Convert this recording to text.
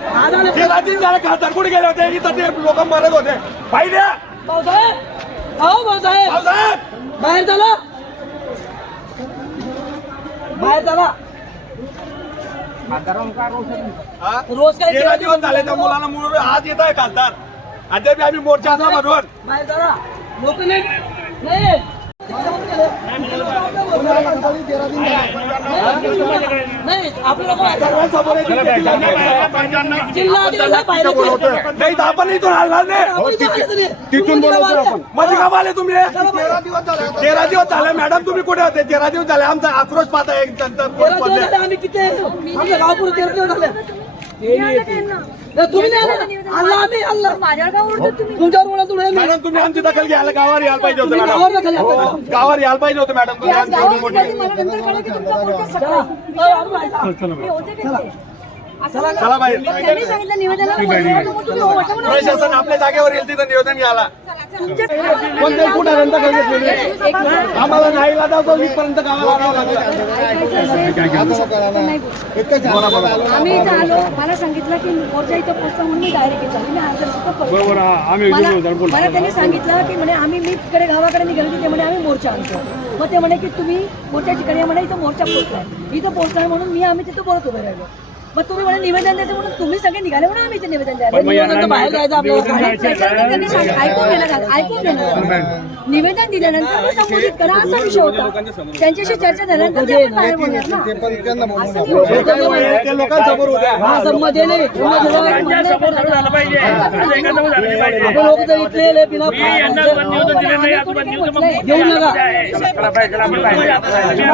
तेरा दिन झाले खासदार कुठे गेले होते? इथं ते लोक मरत होते. पाहिजे भाऊसाहेब! अहो भाऊसाहेब! भाऊसाहेब! बाहेर चला! बाहेर चला! हा? रोज काय तेरा दिवस झाले त्या मुलाला म्हणून आज येत आहे खासदार अद्याप आम्ही म्हणून बाहेर चला! लोक नाही नाही नाही आपल्याला काय? सर्वांसमोर एक जिल्हा अधिकारी बाहेर येते. नाही तर आपण इथून हलणार नाही तिथून बोलवतो आपण मध्ये का आले तुम्ही तेरा दिवस झाले मॅडम तुम्ही कुठे होते तेरा दिवस झाले आमचा आक्रोश पाहता एक जनता आम्ही किती आमच्या गावपूर तेरा दिवस झाले तुम्ही नाही आले. आणलं माझ्यावर का ओरडत तुम्ही तुमच्यावर बोला तुम्ही मॅडम तुम्ही आमची दखल घ्यायला गावावर यायला पाहिजे होतं मॅडम गावावर दखल घ्या. हो, गावावर यायला पाहिजे होतं मॅडम तुम्ही आज आमची एवढी मोठी कधी मला नंतर कळलं की तुमचा मोर्चा चला. सकाळी. अहो, आम्ही बाहेर. मी होते का? चला बाहेर. त्यांनी सांगितलं प्रशासन आपल्या जागेवर येईल तिथं निवेदन घ्यायला. आम्हाला नाही लादा तो वीसपर्यंत गावाला आणावं लागलं. आम्ही इथं आलो मला सांगितलं की मोर्चा इथं पोहोचला म्हणून मी डायरेक्ट येतो मी आज मला मला त्यांनी सांगितलं की म्हणे आम्ही मी तिकडे गावाकडे निघालो तिथे म्हणे आम्ही मोर्चा आणतो. मग ते म्हणे की तुम्ही मोर्चा ठिकाणी म्हणे इथं मोर्चा पोहोचलाय इथं पोहोचला म्हणून मी आम्ही तिथं बोलत उभे राहिलो. मग तुम्ही म्हणे निवेदन द्यायचं म्हणून तुम्ही सगळे निघाले म्हणून आम्ही इथे निवेदन द्यायला. बाहेर जायचं आपल्याला. ऐकून आलं ऐकून आलं निवेदन. दिल्यानंतर संबोधित करा असा विषय होता. त्यांच्याशी चर्चा झाल्यानंतर ते आपण बाहेर बोलणार ना. असं नाही ते लोक इथले बिना घेऊ नका.